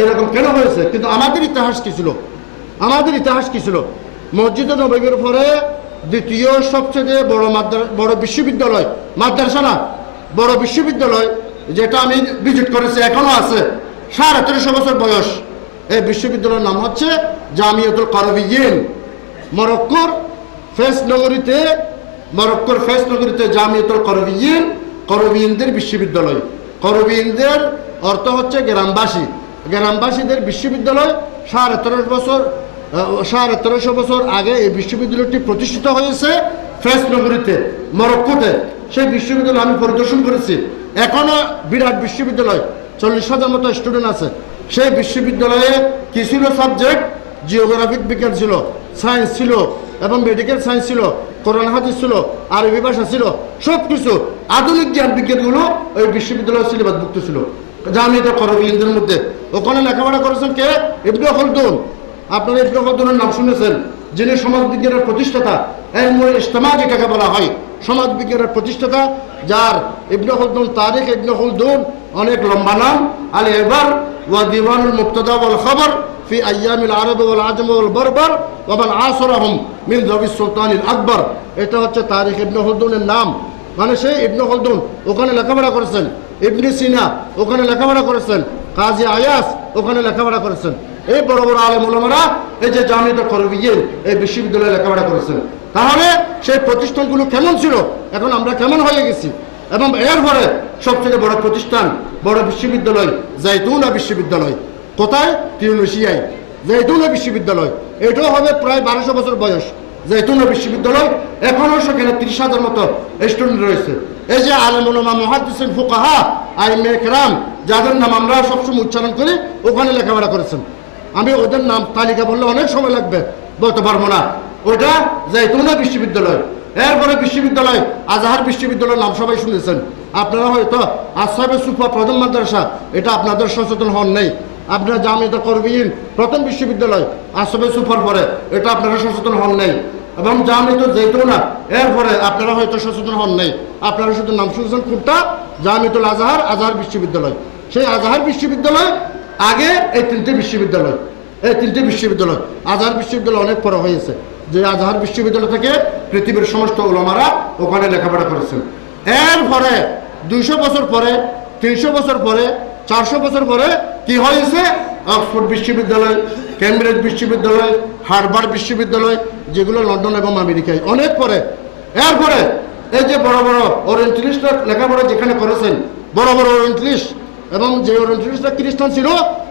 এইরকম কেন হয়েছে? কিন্তু আমাদের ইতিহাস কী ছিল? আমাদের ইতিহাস কী ছিল? মসজিদে নববীর পরে দ্বিতীয় সবচেয়ে বড় বিশ্ববিদ্যালয়, মাদ্রাসা না, বড় বিশ্ববিদ্যালয়, যেটা আমি ভিজিট করেছি, এখনো আছে, 1350 বছর বয়স। এই বিশ্ববিদ্যালয়ের নাম হচ্ছে জামিয়াতুল কারবিয়্যিন। মরক্কোর ফেস নগরীতে জামিয়াতুল কারবিয়্যিন, করবিয়্যিনদের বিশ্ববিদ্যালয়। করবিয়্যিনদের অর্থ হচ্ছে গ্রামবাসী, গ্রামবাসীদের বিশ্ববিদ্যালয়। 1350 বছর আগে এই বিশ্ববিদ্যালয়টি প্রতিষ্ঠিত হয়েছে ফেস নগরীতে, মরক্কোতে। সেই বিশ্ববিদ্যালয় আমি পরিদর্শন করেছি, এখনো বিরাট বিশ্ববিদ্যালয়, 40,000 মতো স্টুডেন্ট আছে। সেই বিশ্ববিদ্যালয়ে কি ছিল সাবজেক্ট? জিওগ্রাফিক বিজ্ঞান ছিল, সায়েন্স ছিল এবং মেডিকেল সায়েন্স ছিল, কোরআন হাদিস ছিল, আরবি ভাষা ছিল, সব কিছু আধুনিক জ্ঞান বিজ্ঞানগুলো ওই বিশ্ববিদ্যালয়ের সিলেবাসভুক্ত ছিল জামিয়াতুল কারবিয়্যিনদের মধ্যে। ওখানে লেখাপড়া করেছেন কে? ইবনে খালদুন। আপনারা ইবনে খালদুনের নাম শুনেছেন, যিনি সমাজবিজ্ঞানের প্রতিষ্ঠাতা, ইলমুল ইজতিমা যেটাকে বলা হয়, সমাজবিজ্ঞানের প্রতিষ্ঠাতা, যার ইবনে খালদুন তারিখ ইবনে খালদুন অনেক লম্বা নাম। আল ইবার ওয়া দিওয়ানুল মুবতাদা ওয়াল খবর ফি আইয়ামিল আরব ওয়াল আজম ওয়াল বরবর ওয়া মান আসরাহুম মিন যাবি সুলতানিল আকবর। এটা হচ্ছে তারিখ ইবনে খালদুনের নাম। মানে সেই ইবনে খালদুন ওখানে লেখাপড়া করেছেন, ইবনে সিনা ওখানে লেখাপড়া করেছেন, কাজী আয়াস ওখানে লেখাপড়া করেছেন। এই বড় বড় আলেম ওলামারা এই যে জামিয়াতুল কারবিয়্যিন এই বিশ্ববিদ্যালয়ে লেখাপড়া করেছেন। তাহলে সেই প্রতিষ্ঠানগুলো কেমন ছিল, এখন আমরা কেমন হয়ে গেছি। এবং এরপরে সবচেয়ে বড় প্রতিষ্ঠান, বড় বিশ্ববিদ্যালয় জাইতুনা বিশ্ববিদ্যালয়। কোথায়? তিউনিসিয়ায় জাইতুনা বিশ্ববিদ্যালয়। এটাও হবে প্রায় 1200 বছর বয়স। জাইতুনা বিশ্ববিদ্যালয় এখনও সেখানে 30,000 মতো স্টুডেন্ট রয়েছে। এই যে আলেম ওলামা, মুহাদ্দিসিন, ফুকাহা, আইম্মে কেরাম, যাদের নাম আমরা সবসময় উচ্চারণ করি, ওখানে লেখাপড়া করেছেন। আমি ওদের নাম তালিকা বললে অনেক সময় লাগবে, বলতে পারবো না। ওইটা জাইতুনা বিশ্ববিদ্যালয়। এরপরে বিশ্ববিদ্যালয় আজহার বিশ্ববিদ্যালয়ের নাম সবাই শুনেছেন আপনারা হয়তো। আসহাবুস সুফফা প্রথম মাদ্রাসা, এটা আপনাদের সচেতন হন নেই। আপনারা জামিয়াতুল কারবিয়্যিন প্রথম বিশ্ববিদ্যালয়, আসহাবুস সুফফার পরে, এটা আপনারা সচেতন হন নেই। এবং জামিয়াতুল জাইতুনা। এরপরে আপনারা হয়তো সচেতন হন নাই, আপনারা শুধু নাম শুনছেন কোনটা, জামিয়াতুল আজহার, আজহার বিশ্ববিদ্যালয়। সেই আজহার বিশ্ববিদ্যালয় আগে এই তিনটে বিশ্ববিদ্যালয়, আজহার বিশ্ববিদ্যালয় অনেক পরে হয়েছে। যে আজহার বিশ্ববিদ্যালয় থেকে পৃথিবীর সমস্ত ওলামারা ওখানে লেখাপড়া করেছেন। এরপরে 200 বছর পরে, 300 বছর পরে, 400 বছর পরে কি হয়েছে? অক্সফোর্ড বিশ্ববিদ্যালয়, কেমব্রিজ বিশ্ববিদ্যালয়, হার্ভার্ড বিশ্ববিদ্যালয়, যেগুলো লন্ডন এবং আমেরিকায় অনেক পরে। এরপরে এই যে বড় বড় ওরিয়েন্টালিস্টরা লেখাপড়া যেখানে করেছেন, বড় বড় ওরিয়েন্টালিস্ট, এবং যে ওরিয়েন্টালিস্টরা খ্রিস্টান ছিল,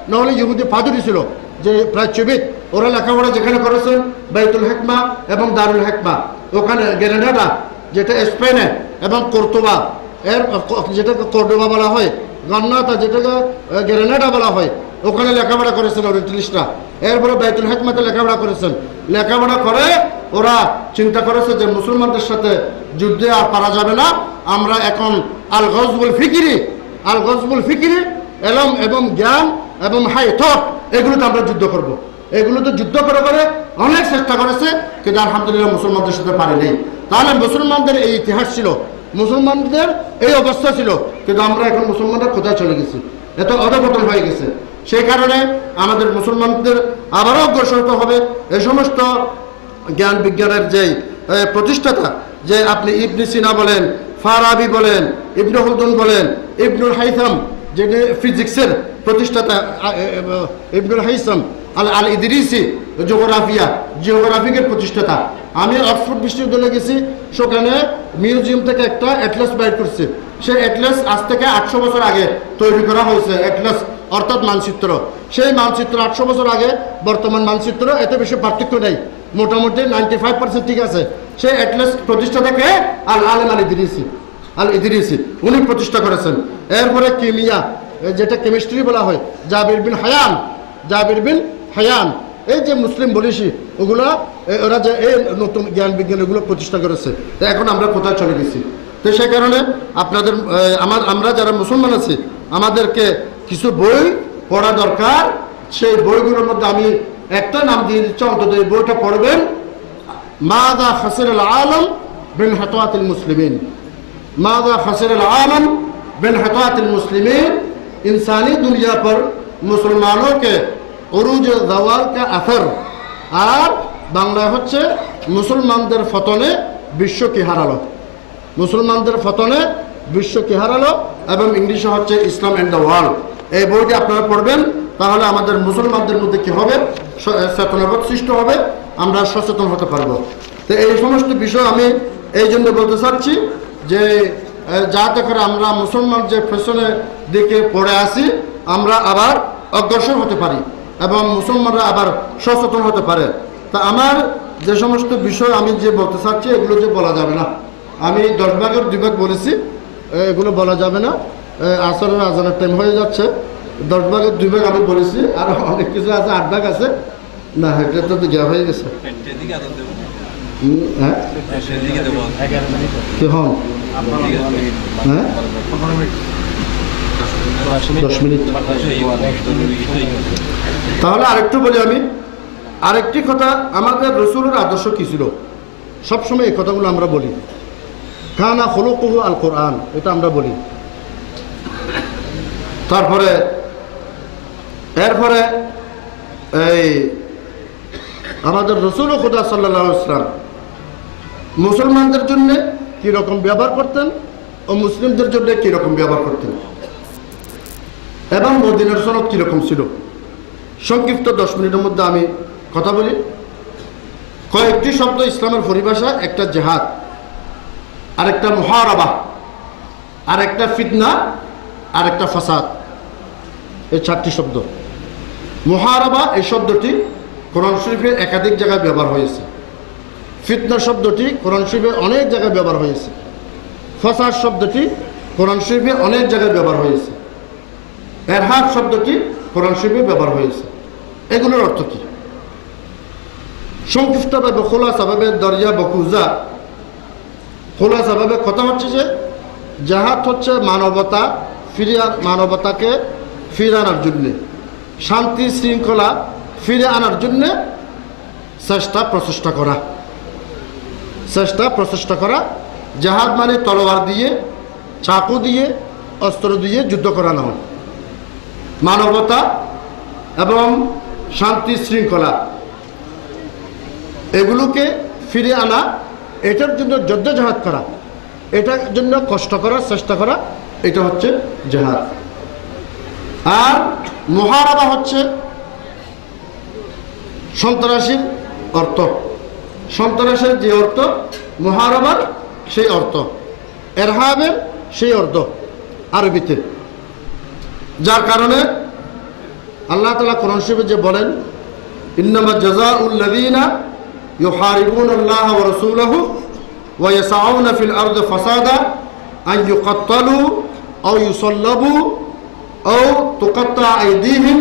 নাহলে ইহুদি পাদুরি ছিল, যে প্রাচ্যবিদ, ওরা লেখাপড়া যেখানে করেছেন বাইতুল হিকমা এবং দারুল হিকমা, ওখানে গ্রেনাডা যেটা স্পেনে, এবং কর্তোবা, এর যেটাকে কর্ডোবা বলা হয়, গন্নাতা যেটাকে গ্রেনাডা বলা হয়, ওখানে লেখাপড়া করেছেন ওরিয়েন্টালিস্টরা। এরপরে বাইতুল হিকমাতে লেখাপড়া করেছেন। লেখাপড়া করে ওরা চিন্তা করেছে যে মুসলমানদের সাথে যুদ্ধে আর পারা যাবে না, আমরা এখন আল গজবুল ফিকিরি এলম এবং জ্ঞান এবং হাই থট, এগুলোতে আমরা যুদ্ধ করব। এগুলোতে যুদ্ধ করে করে অনেক চেষ্টা করেছে, কিন্তু আলহামদুলিল্লাহ মুসলমানদের সাথে পারেনি। তাহলে মুসলমানদের এই ইতিহাস ছিল, মুসলমানদের এই অবস্থা ছিল, কিন্তু আমরা এখন মুসলমানরা কোথায় চলে গেছি, এত অধপতন হয়ে গেছে। সেই কারণে আমাদের মুসলমানদের আবারও অগ্রসর হতে হবে। এই সমস্ত জ্ঞান বিজ্ঞানের যে প্রতিষ্ঠাতা, যে আপনি ইবনে সিনা বলেন, ফারাবি বলেন, ইবনে খালদুন বলেন, ইবনুল হাইথাম যিনি ফিজিক্সের প্রতিষ্ঠাতা, ইবনুল হাইসাম আল ইদরিসি জিওগ্রাফিকের প্রতিষ্ঠাতা। আমি অক্সফোর্ড বিশ্ববিদ্যালয়ে গেছি, সেখানে মিউজিয়াম থেকে একটা অ্যাটলাস বাইর করছে। সেই অ্যাটলাস আজ থেকে 800 বছর আগে তৈরি করা হয়েছে। অ্যাটলাস অর্থাৎ মানচিত্র। সেই মানচিত্র 800 বছর আগে বর্তমান মানচিত্র এত বেশি পার্থক্য নেই, মোটামুটি 95% ঠিক আছে। সেই অ্যাটলাস প্রতিষ্ঠাতাকে আল ইদরিসি উনি প্রতিষ্ঠা করেছেন। এরপরে কেমিয়া, যেটা কেমিস্ট্রি বলা হয়, জাবির বিন হায়ান, এই যে মুসলিম বলিসি, ওগুলা ওরা যে এই নতুন জ্ঞান বিজ্ঞান এগুলো প্রতিষ্ঠা করেছে। তো এখন আমরা কোথায় চলে গেছি? তো সেই কারণে আপনাদের আমরা যারা মুসলমান আছি, আমাদেরকে কিছু বই পড়া দরকার। সেই বইগুলোর মধ্যে আমি একটা নাম দিয়ে দিচ্ছি, অন্তত এই বইটা পড়বেন, মাযা খাসিরাল আলম বিনহিতাতিল মুসলিমিন। माज़ा खसिरल आलम बिनहितातिल मुस्लिमीन, इंसानी दुनिया पर मुसलमानों के उरूज ज़वाल का असर। আর বাংলা হচ্ছে মুসলমানদের ফতনে বিশ্ব কি হারালো, মুসলমানদের ফতনে বিশ্ব কি হারালো, এবং ইংলিশে হচ্ছে ইসলাম এন্ড দ্য ওয়ার্ল্ড। এই বইটি আপনারা পড়বেন, তাহলে আমাদের মুসলমানদের মধ্যে কি হবে, চেতনাবোধ সৃষ্টি হবে, আমরা সচেতন হতে পারবো। তো এই সমস্ত বিষয় আমি এই জন্য বলতে চাচ্ছি যে যাতে করে আমরা মুসলমান যে ফ্যাশনের দিকে পড়ে আসি, আমরা আবার অগ্রসর হতে পারি এবং মুসলমানরা আবার সচেতন হতে পারে। তা আমার যে সমস্ত বিষয় আমি যে বলতে চাচ্ছি, এগুলো যে বলা যাবে না, আমি 10 ভাগের 2 ভাগ বলেছি, এগুলো বলা যাবে না। আসরের আজানের টাইম হয়ে যাচ্ছে, 10 ভাগের 2 ভাগ আমি বলেছি, আর অনেক কিছু আছে, 8 ভাগ আছে না, এটা তো দেওয়া হয়ে গেছে। হ্যাঁ কি হন, হ্যাঁ 10 মিনিট। তাহলে আরেকটু বলি আমি, আরেকটি কথা, আমাদের রসুলের আদর্শ কি ছিল? সবসময় এই কথাগুলো আমরা বলি, কানা খুলুকুহু আল কোরআন, এটা আমরা বলি। তারপরে এরপরে এই আমাদের রসুল খুদা সাল্লাল্লাহু আলাইহি ওয়াসাল্লাম মুসলমানদের জন্য কীরকম ব্যবহার করতেন ও মুসলিমদের জন্য কীরকম ব্যবহার করতেন, এবং মদিনার সনদ কীরকম ছিল। সংক্ষিপ্ত 10 মিনিটের মধ্যে আমি কথা বলি। কয়েকটি শব্দ ইসলামের পরিভাষা, একটা জেহাদ, আরেকটা মুহারাবা, আরেকটা ফিতনা, আরেকটা ফাসাদ, এই 4টি শব্দ। মুহারাবা এই শব্দটি কোরআন শরীফে একাধিক জায়গায় ব্যবহার হয়েছে। ফিতনা শব্দটি কোরআন শরীফে অনেক জায়গায় ব্যবহার হয়েছে। ফাসাদ শব্দটি কোরআন শরীফে অনেক জায়গায় ব্যবহার হয়েছে। এরহাদ শব্দটি কোরআন শরীফে ব্যবহার হয়েছে। এগুলোর অর্থ কি? সংক্ষিপ্তভাবে খোলাসাভাবে দরিয়া বকুজা, খোলাসাভাবে কথা হচ্ছে যে জাহাদ হচ্ছে মানবতাকে ফিরে আনার জন্যে, শান্তি শৃঙ্খলা ফিরে আনার জন্যে প্রচেষ্টা করা। প্রচেষ্টা করা। জেহাদ মানে তলোয়ার দিয়ে, চাকু দিয়ে, অস্ত্র দিয়ে যুদ্ধ করা নয়। মানবতা এবং শান্তি শৃঙ্খলা এগুলোকে ফিরে আনা, এটার জন্য যুদ্ধ-জাহাদ করা, এটার জন্য কষ্ট করা, চেষ্টা করা, এটা হচ্ছে জেহাদ। আর মুহারাবা হচ্ছে সন্ত্রাসীর অর্থ। সন্ত্রাসের যে অর্থ, মুহারাবার সেই অর্থ, এরহাবের সেই অর্থ আরবিতে। যার কারণে আল্লাহ তাআলা কোরআন শরীফে যে বলেন, ইন্নামা জাযাউল লাযীনা ইউহারিবুনাল্লাহা ওয়া রাসূলাহু ওয়া ইয়াসআউনা ফিল আরদি ফাসাদা আন ইউকাত্তালু আও ইউসাল্লাবু আও তুকাত্তা আইদিহিম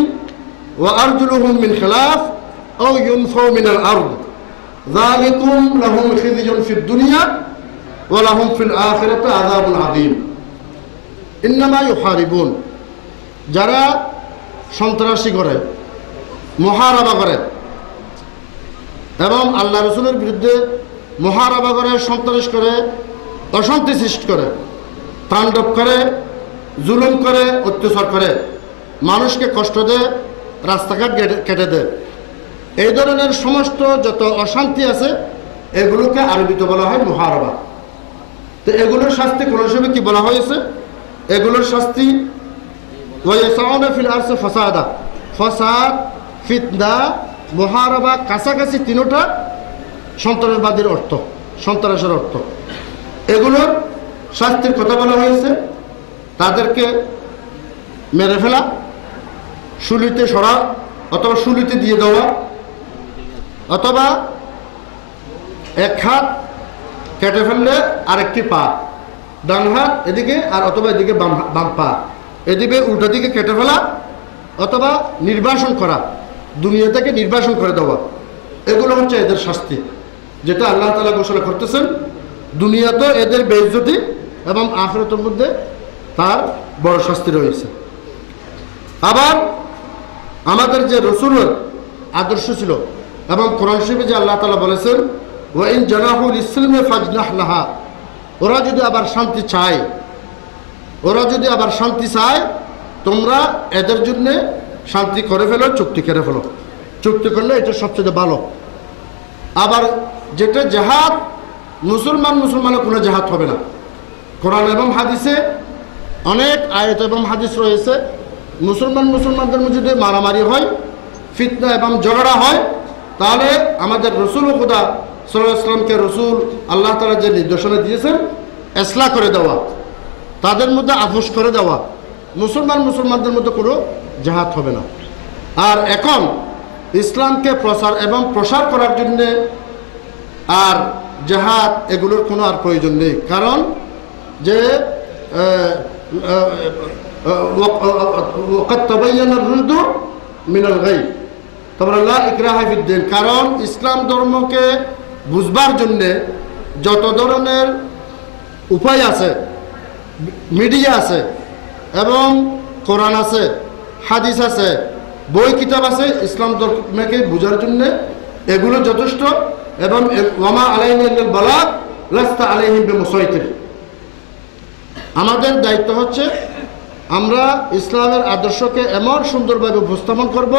ওয়া আরজুলুহুম মিন খিলাফ আও ইউনফাউ মিনাল আরদ যালিকুম লাহুম খিযুন ফিদ দুনিয়া ওয়া লাহুম ফিল আখিরাতি আযাবুন আযীম। ইন্নামা ইউহারিবুন, যারা সন্ত্রাসী করে, মুহারাবা করে এবং আল্লাহ রাসূলের বিরুদ্ধে মুহারাবা করে, সন্ত্রাস করে, অশান্তি সৃষ্টি করে, তাণ্ডব করে, জুলুম করে, অত্যাচার করে, মানুষকে কষ্ট দেয়, রাস্তাঘাট কেটে দেয়, এই ধরনের সমস্ত যত অশান্তি আছে এগুলোকে আরবিতে বলা হয় মুহারাবা। তো এগুলোর শাস্তি কোন সময় কি বলা হয়েছে? এগুলোর শাস্তি ওয়ায়াসাউনা ফিল আরদি ফাসাদা, ফাসাদ, ফিতনা, মুহারাবা, কাছাকাছি তিনটা সন্ত্রাসবাদীর অর্থ, সন্ত্রাসের অর্থ। এগুলোর শাস্তির কথা বলা হয়েছে, তাদেরকে মেরে ফেলা, শুলিতে সরা অথবা শুলিতে দিয়ে দেওয়া, অথবা এক হাত কেটে ফেললে আরেকটি পা, ডান হাত এদিকে আর অথবা এদিকে বাম পা, এদিকে উল্টা দিকে কেটে ফেলা, অথবা নির্বাসন করা, দুনিয়া থেকে নির্বাসন করে দেওয়া। এগুলো হচ্ছে এদের শাস্তি, যেটা আল্লাহ তাআলা ঘোষণা করতেছেন। দুনিয়াতে এদের বেইজ্জতি এবং আখিরাতের মধ্যে তার বড় শাস্তি রয়েছে। আবার আমাদের যে রাসূলের আদর্শ ছিল এবং কোরআন শরীফে যে আল্লাহ তাআলা বলেছেন, ওয়া ইন জানাহুল ইসলামে ফাজনাহ লাহা, ওরা যদি আবার শান্তি চায়, ওরা যদি আবার শান্তি চায়, তোমরা এদের জন্য শান্তি করে ফেলো, চুক্তি করে ফেলো। চুক্তি করলে এটা সবচেয়ে ভালো। আবার যেটা জেহাদ, মুসলমানের কোনো জেহাদ হবে না। কোরআন এবং হাদিসে অনেক আয়াত এবং হাদিস রয়েছে, মুসলমানদের মধ্যে যদি মারামারি হয়, ফিতনা এবং ঝগড়া হয়, তাহলে আমাদের রাসূল খুদা সাল্লাল্লাহু আলাইহি ওয়াসাল্লামকে রাসূল আল্লাহ তাআলা যে নির্দেশনা দিয়েছেন, ইসলাহ করে দেওয়া, তাদের মধ্যে আপোষ করে দেওয়া, মুসলমানদের মধ্যে কোনো জেহাদ হবে না। আর এখন ইসলামকে প্রচার এবং প্রসার করার জন্যে আর জেহাদ এগুলোর কোনো আর প্রয়োজন নেই। কারণ যে ওয়াকাদ তাবায়্যানার রুশদু মিনাল গাই, তারপরে লা ইকরাহা ফিদ্দীন। কারণ ইসলাম ধর্মকে বুঝবার জন্যে যত ধরনের উপায় আছে, মিডিয়া আছে এবং কোরআন আছে, হাদিস আছে, বই কিতাব আছে, ইসলাম ধর্মকে বুঝার জন্যে এগুলো যথেষ্ট। এবং ওয়ামা আলাইনা ইল্লাল বালাগ লাস্তা আলাইহিম বিমুসাইতির। আমাদের দায়িত্ব হচ্ছে আমরা ইসলামের আদর্শকে এমন সুন্দরভাবে উপস্থাপন করব,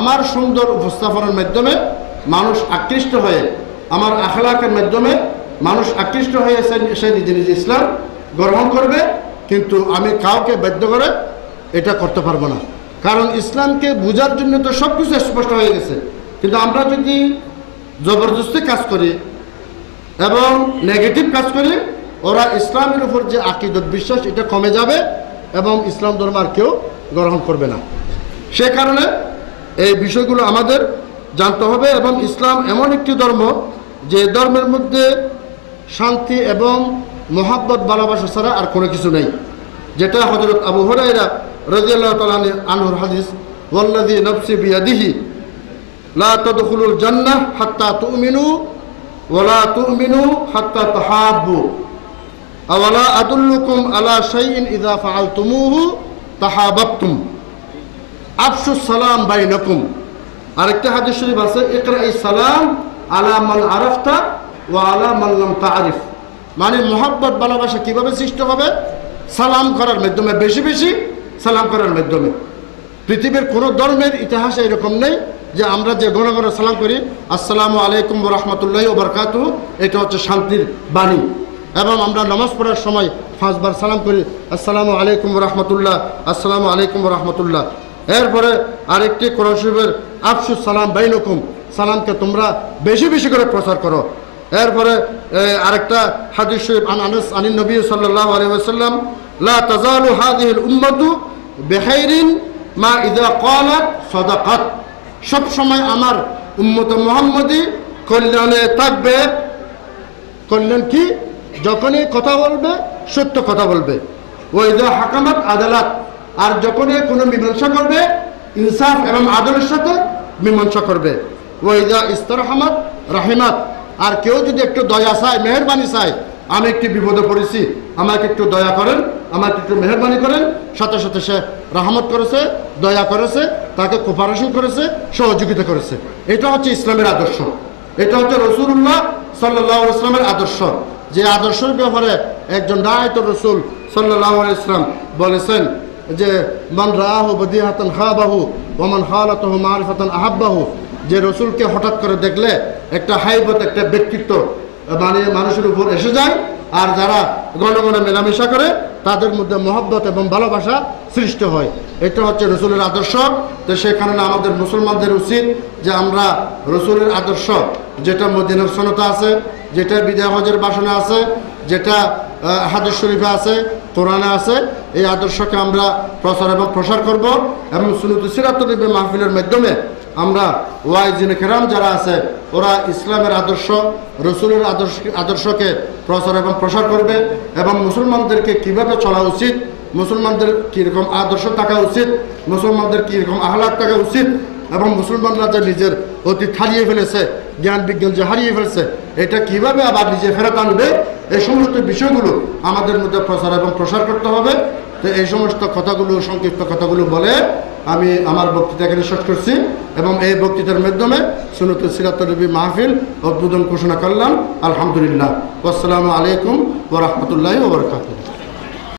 আমার সুন্দর উপস্থাপনের মাধ্যমে মানুষ আকৃষ্ট হয়ে, আমার আখলাকের মাধ্যমে মানুষ আকৃষ্ট হয়ে সে নিজে নিজে ইসলাম গ্রহণ করবে। কিন্তু আমি কাউকে বাধ্য করে এটা করতে পারবো না, কারণ ইসলামকে বোঝার জন্য তো সব কিছু স্পষ্ট হয়ে গেছে। কিন্তু আমরা যদি জবরদস্তি কাজ করি এবং নেগেটিভ কাজ করি, ওরা ইসলামের উপর যে আকীদত বিশ্বাস এটা কমে যাবে এবং ইসলাম ধর্ম আর কেউ গ্রহণ করবে না। সে কারণে এই বিষয়গুলো আমাদের জানতে হবে। এবং ইসলাম এমন একটি ধর্ম যে ধর্মের মধ্যে শান্তি এবং মোহাব্বত, ভালোবাসা ছাড়া আর কোনো কিছু নেই। যেটা হযরত আবু হুরায়রা রাদিয়াল্লাহু তাআলা আনহুর হাদিস, ওয়াল্লাযী নাফসি বিয়াদিহি লা তাদখুলুল জান্নাহ হাত্তা তুমিনু ওয়া লা তুমিনু হাত্তা তাহাব্বু আওয়ালা আদুল্লুকুম আলা শাইইন ইযা ফাআলতুমুহু তাহাবাবতুম আফশুস সালাম বাইনাকুম। আরেকটা হাদিস শরীফ আছে, ইকরাইস সালাম আলা মান আরাফতা ওয়া আলা মান লাম তারিফ। মানে মহব্বত ভালোবাসা কিভাবে সৃষ্টি হবে? সালাম করার মাধ্যমে, বেশি বেশি সালাম করার মাধ্যমে। পৃথিবীর কোনো ধর্মের ইতিহাসে এরকম নেই যে আমরা যে ঘন ঘন সালাম করি আসসালামু আলাইকুম ওয়া রাহমাতুল্লাহি ওয়া বারাকাতুহু, এটা হচ্ছে শান্তির বাণী। এবং আমরা নামাজ পড়ার সময় 5 বার সালাম করি, আসসালামু আলাইকুম ওয়া রাহমাতুল্লাহ, আসসালামু আলাইকুম ওয়া রাহমাতুল্লাহ। এরপরে আরেকটি কোরআন শরীফের আফসুস সালাম বাইনকুম, সালামকে তোমরা বেশি বেশি করে প্রচার করো। এরপরে আরেকটা হাদিস শরীফ আনাস আনিন নবী সাল্লাল্লাহু আলাইহি ওয়াসাল্লাম, লা তাজালু হাযিহিল উম্মাতু বিখাইরিন মা ইযা ক্বালাত সাদাকাত। সব সময় আমার উম্মত মুহাম্মদী কল্যাণে থাকবে। কল্যাণ কি? যখনই কথা বলবে সত্য কথা বলবে। ওয়া ইযা হাকামাত আদালাত, আর যখনই কোনো মীমাংসা করবে ইনসাফ এবং আদলের সাথে মীমাংসা করবে। ওয়া ইযা ইস্তারহামাত রাহিমাত, আর কেউ যদি একটু দয়া চায়, মেহেরবানি চায়, আমি একটু বিপদে পড়েছি, আমাকে একটু দয়া করেন, আমাকে একটু মেহেরবানি করেন, সাথে সাথে সে রহমত করেছে, দয়া করেছে, তাকে কোপারেশন করেছে, সহযোগিতা করেছে। এটা হচ্ছে ইসলামের আদর্শ, এটা হচ্ছে রাসূলুল্লাহ সাল্লাল্লাহু আলাইহি ওয়াসাল্লামের আদর্শ। যে আদর্শের ব্যাপারে একজন রায়তুর রাসূল সাল্লাল্লাহু আলাইহি ওয়াসাল্লাম বলেছেন যে মান রাআহু বদিহাতান খাবাহু ওয়া মান খালাতাহু মারিফাতান আহাব্বাহু। যে রসুলকে হঠাৎ করে দেখলে একটা হাইবত, একটা ব্যক্তিত্ব মানে মানুষের উপর এসে যায়, আর যারা ঘন ঘন মেলামেশা করে তাদের মধ্যে মহব্বত এবং ভালোবাসা সৃষ্টি হয়। এটা হচ্ছে রসুলের আদর্শ। তো সেই কারণে আমাদের মুসলমানদের উচিত যে আমরা রসুলের আদর্শ, যেটা মদিনার সনদে আছে, যেটা বিদায় হজের বাসনে আছে, যেটা হাদিস শরীফে আছে, কোরআনে আছে, এই আদর্শকে আমরা প্রচার এবং প্রসার করব। এবং সুন্নাতুল সিরাতুল নবী মাহফিলের মাধ্যমে আমরা ওয়াইজিনে কেরাম যারা আছে ওরা ইসলামের আদর্শ, রসুলের আদর্শকে প্রচার এবং প্রসার করবে। এবং মুসলমানদেরকে কিভাবে চলা উচিত, মুসলমানদের কীরকম আদর্শ থাকা উচিত, মুসলমানদের কীরকম আহ্লাদ থাকা উচিত, এবং মুসলমানরা যে নিজের অতীত হারিয়ে ফেলেছে, জ্ঞান বিজ্ঞান যে হারিয়ে ফেলেছে, এটা কিভাবে আবার নিজে ফেরত আনবে, এই সমস্ত বিষয়গুলো আমাদের মধ্যে প্রচার এবং প্রসার করতে হবে। তো এই সমস্ত কথাগুলো, সংক্ষিপ্ত কথাগুলো বলে আমি আমার বক্তৃতা এখানে শেষ করছি, এবং এই বক্তৃতার মাধ্যমে সুন্নাতুল সিরাতুল নবী মাহফিল উদ্বোধন ঘোষণা করলাম। আলহামদুলিল্লাহ। আসসালামু আলাইকুম ওয়া রাহমাতুল্লাহি ওয়া বারাকাতুহু।